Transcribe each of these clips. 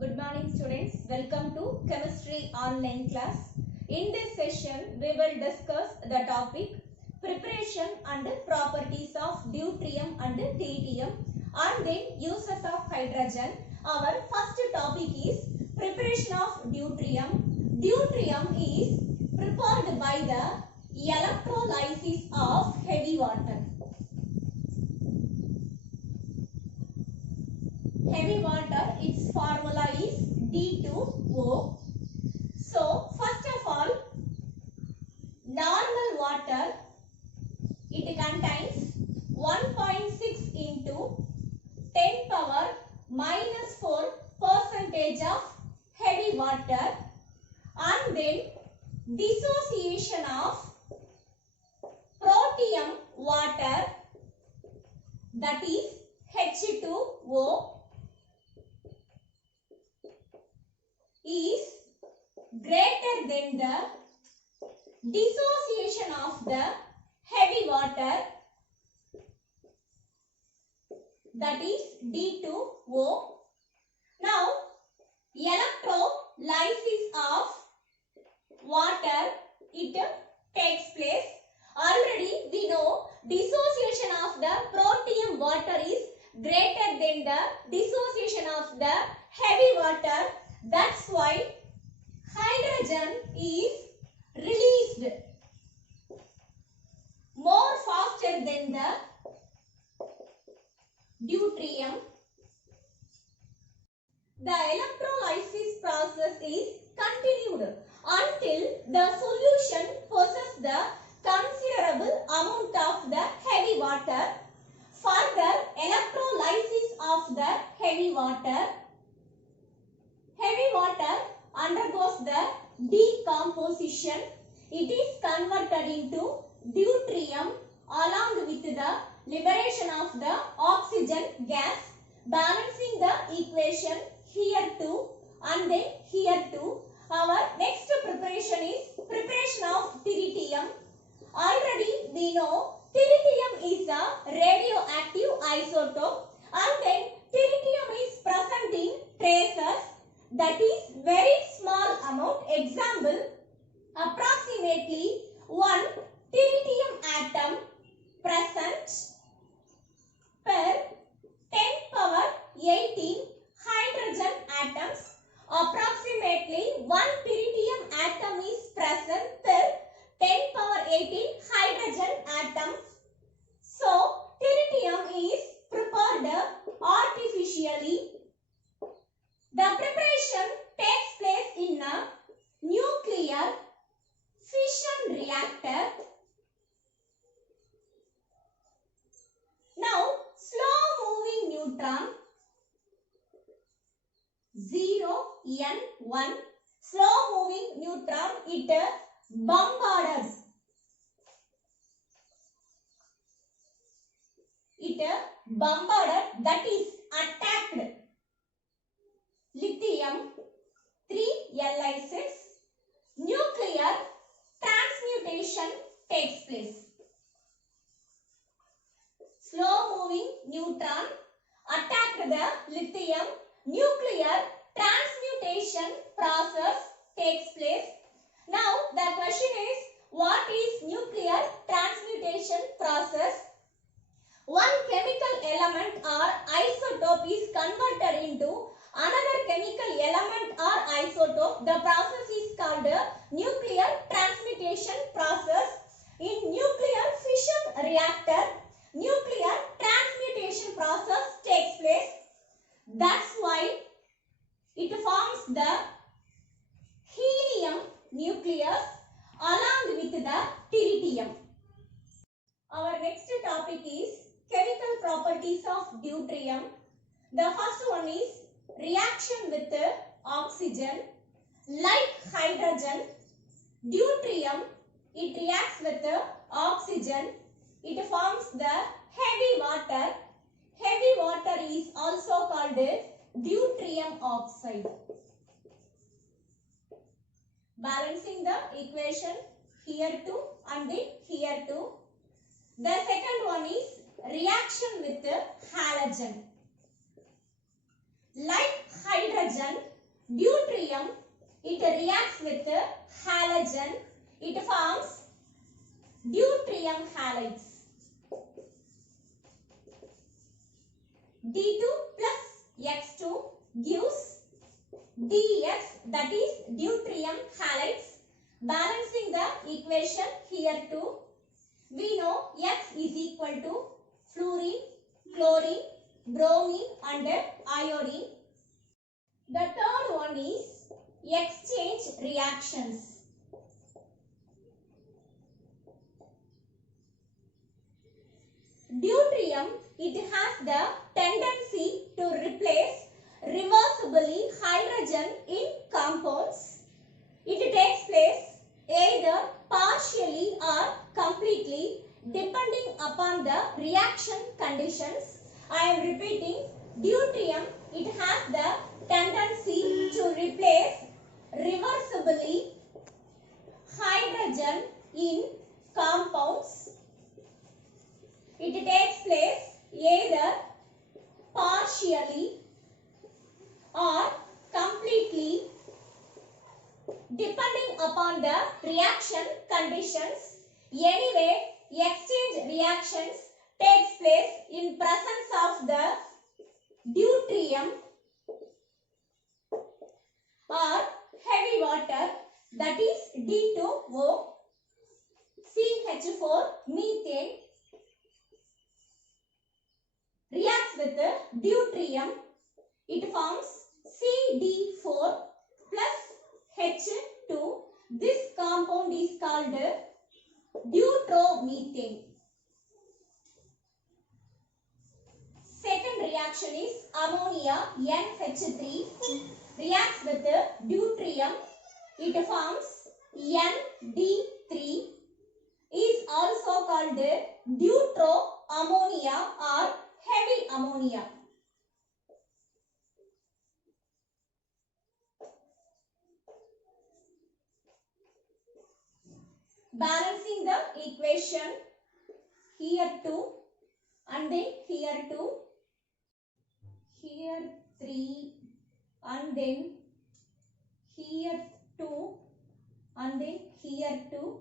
Good morning students. Welcome to chemistry online class. In this session we will discuss the topic preparation and properties of deuterium and tritium and then uses of hydrogen. Our first topic is preparation of deuterium. Deuterium is prepared by the electrolysis of heavy water. Heavy water, its formula is D2O. So, first of all, normal water, it contains 1.6 into 10 power minus 4 percentage of heavy water, and then dissociation of protium water, that is H2O, is greater than the dissociation of the heavy water, that is D2O. Now, electrolysis of water, it takes place. Already we know dissociation of the protium water is greater than the dissociation of the heavy water. That's why hydrogen is released more faster than the deuterium. The electrolysis process is continued until the solution possesses the considerable amount of the heavy water. Further electrolysis of the heavy water undergoes the decomposition. It is converted into deuterium along with the liberation of the oxygen gas, balancing the equation here too and then here too. Our next preparation is preparation of tritium. Already we know tritium is a radioactive isotope, and then tritium is present in traces, that is very small amount. Example, approximately 1 tritium atom present per 10 power 18 hydrogen atoms. Approximately 1 tritium atom is present per 10 power 18 hydrogen atoms. So, tritium is prepared artificially. The preparation takes place in a nuclear fission reactor. Now, slow moving neutron 0N1, slow moving neutron, it bombarded. That is attacked lithium 3Li6. Nuclear transmutation takes place. Slow moving neutron attacked the lithium. Nuclear transmutation process takes place. Now the question is, what is nuclear transmutation process? One chemical element or isotope is converted into another chemical element or isotope. The process is called nuclear transmutation process. In nuclear fission reactor, nuclear transmutation process takes place. That's why it forms the helium nucleus along with the tritium. Our next topic is chemical properties of deuterium. The first one is reaction with oxygen. Like hydrogen, deuterium, it reacts with oxygen. It forms the heavy water. Heavy water is also called deuterium oxide. Balancing the equation here too and then here too. The second one is reaction with halogen. Like hydrogen, deuterium, it reacts with halogen, it forms deuterium halides. D2 plus X2 gives Dx, that is deuterium halides. Balancing the equation here too, we know X is equal to fluorine, chlorine, bromine and iodine. The third one is exchange reactions. Deuterium, it has the tendency to replace reversibly hydrogen in compounds. It takes place either partially or completely depending upon the reaction conditions. I am repeating, deuterium, it has the tendency to replace reversibly hydrogen in compounds. It takes place either partially or completely depending upon the reaction conditions. Anyway, exchange reactions takes place in presence of the deuterium or heavy water, that is D2O, CH4 methane reacts with deuterium, it forms CD4 plus H2. This compound is called deuteromethane. Second reaction is ammonia NH3 reacts with deuterium, it forms ND3, is also called deuteroammonia or heavy ammonia. Balancing the equation here 2 and then here 2, here 3 and then here 2 and then here 2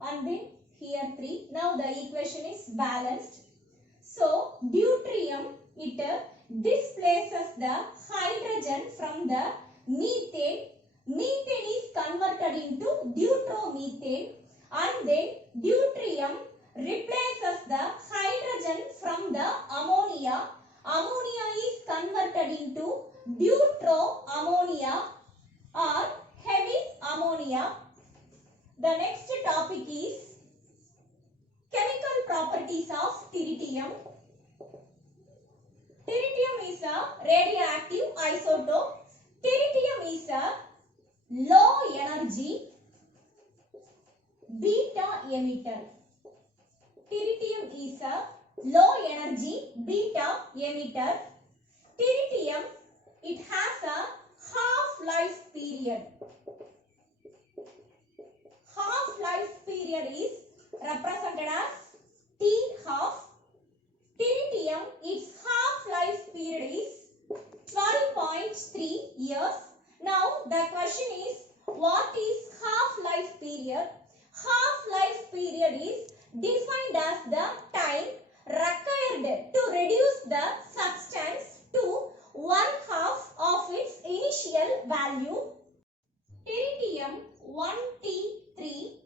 and then here 3. Now the equation is balanced. So deuterium, it displaces the hydrogen from the methane. Methane is converted into deuteromethane and then deuterium replaces the hydrogen from the ammonia. Ammonia is converted into deuteroammonia or heavy ammonia. The next topic is chemical properties of tritium. Tritium is a radioactive isotope. Tritium is a low energy beta emitter. Tritium is a low energy beta emitter. Tritium, it has a half-life period. Half-life period is represented as T half. Tritium, its half-life period is 12.3 years. Now the question is, what is half-life period? Half-life period is defined as the time required to reduce the substance to 1/2 of its initial value. Tritium 1T3.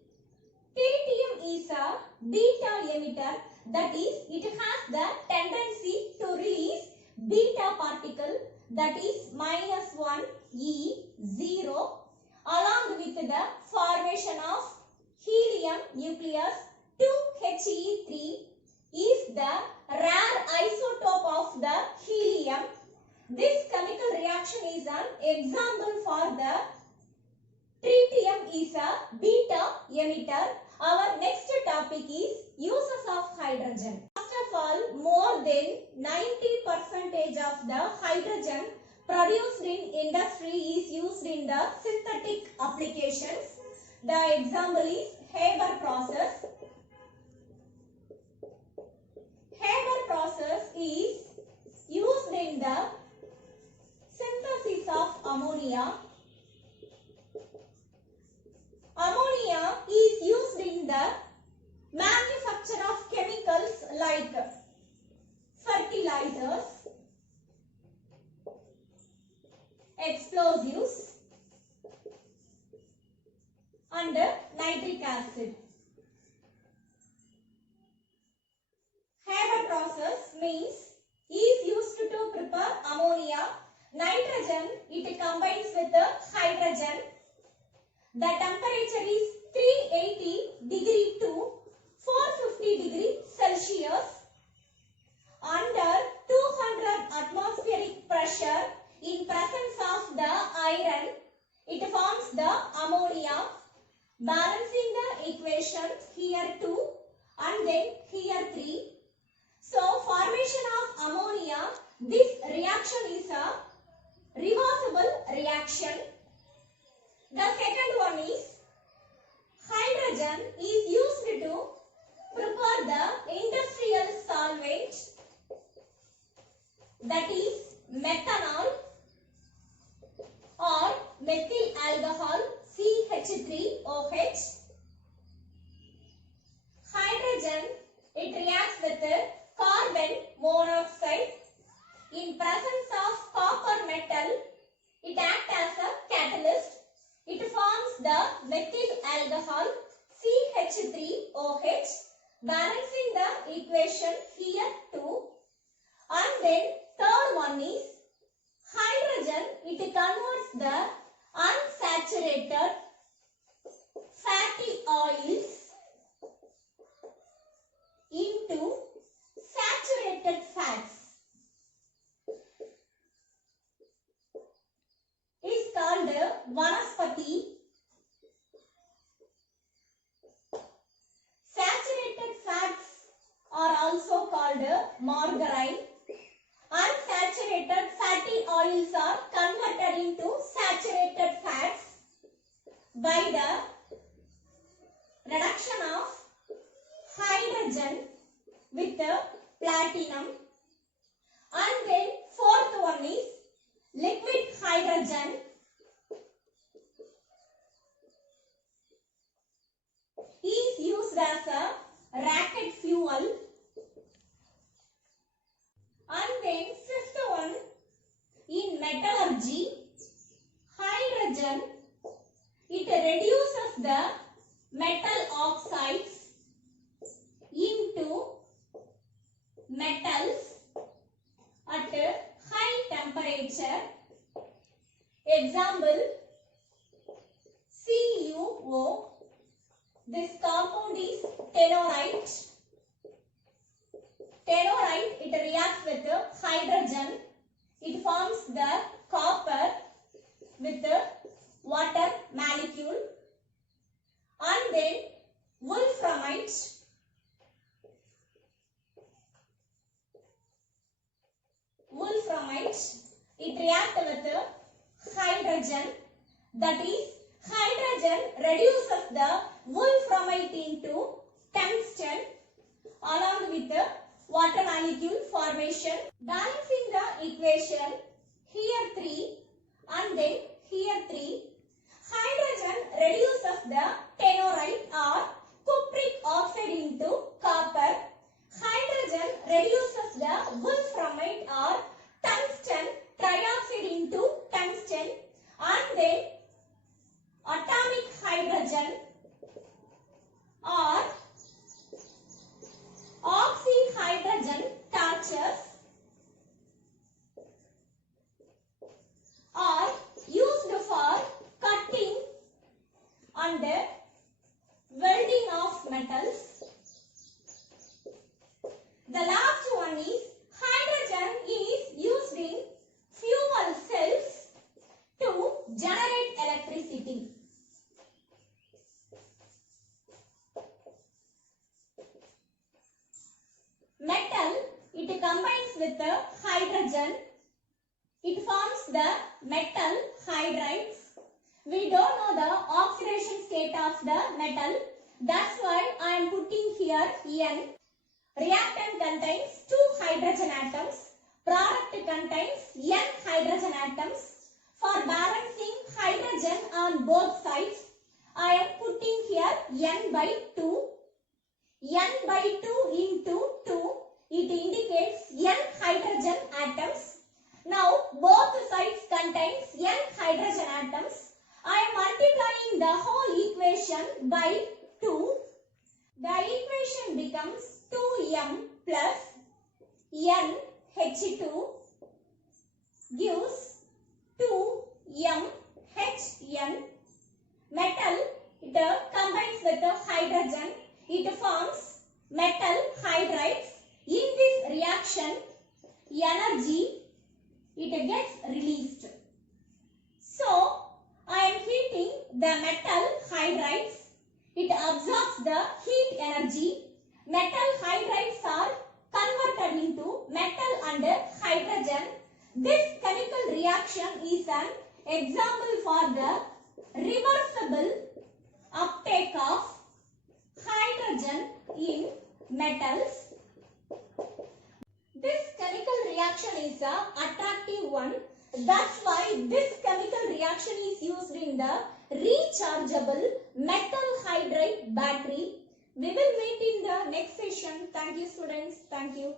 Tritium is a beta emitter, that is, it has the tendency to release beta particle, that is -1 E0, along with the formation of helium nucleus 2He3 is the rare isotope of the helium. This chemical reaction is an example for the tritium is a beta emitter. Our next topic is uses of hydrogen. First of all, more than 90% of the hydrogen produced in industry is used in the synthetic applications. The example is Haber process. Haber process is used in the synthesis of ammonia. ammonia. Ammonia is used in the manufacture of chemicals like fertilizers, explosives and nitric acid. Haber process means is used to prepare ammonia. Nitrogen, it combines with the hydrogen. The temperature is 380 degree to 450 degree Celsius. Under 200 atmospheric pressure, in presence of the iron, it forms the ammonia. Balancing the equation, here 2 and then here 3. So formation of ammonia, this reaction is a reversible reaction. The second one is hydrogen is used to prepare the industrial solvent, that is methanol or methyl alcohol CH3OH. Hydrogen, it reacts with carbon monoxide. In presence of copper metal, it acts as a catalyst. It forms the methyl alcohol CH3OH. Balancing the equation, here 2. And then third one is hydrogen, it converts the unsaturated fatty oils into saturated fats. Is called vanaspati. Saturated fats are also called margarine. Unsaturated fatty oils are converted into saturated fats by the reduction of hydrogen with platinum. And then fourth one is liquid hydrogen. Is used as a rocket fuel. And then fifth one, in metallurgy, hydrogen, it reduces the metal oxides into metals at a high temperature. Example, CuO. This compound is tellurite. Tellurite, it reacts with hydrogen. It forms the copper with the water molecule. And then wolframite. Wolframite, it reacts with hydrogen. That is, hydrogen reduces the wolframite into tungsten along with the water molecule formation. Balancing the equation, here 3 and then here 3. Hydrogen reduces the tellurite or cupric oxide into copper. Hydrogen reduces the wolframite or tungsten trioxide into tungsten. And then atomic hydrogen or oxyhydrogen torches are used for cutting and welding of metals. The last one is hydrogen is used in fuel cells to generate electricity. Metal, it combines with the hydrogen. It forms the metal hydrides. We don't know the oxidation state of the metal. That's why I am putting here N. Reactant contains 2 hydrogen atoms. Product contains N hydrogen atoms. For balancing on both sides. I am putting here n by 2. N by 2 into 2, it indicates n hydrogen atoms. Now both sides contains n hydrogen atoms. I am multiplying the whole equation by 2. The equation becomes 2m plus n H2 gives 2m Hn. Metal, it combines with the hydrogen. It forms metal hydrides. In this reaction, energy it gets released. So, I am heating the metal hydrides. It absorbs the heat energy. Metal hydrides are converted into metal and hydrogen. This chemical reaction is an example for the reversible uptake of hydrogen in metals. This chemical reaction is an attractive one. That's why this chemical reaction is used in the rechargeable metal hydride battery. We will meet in the next session. Thank you, students. Thank you.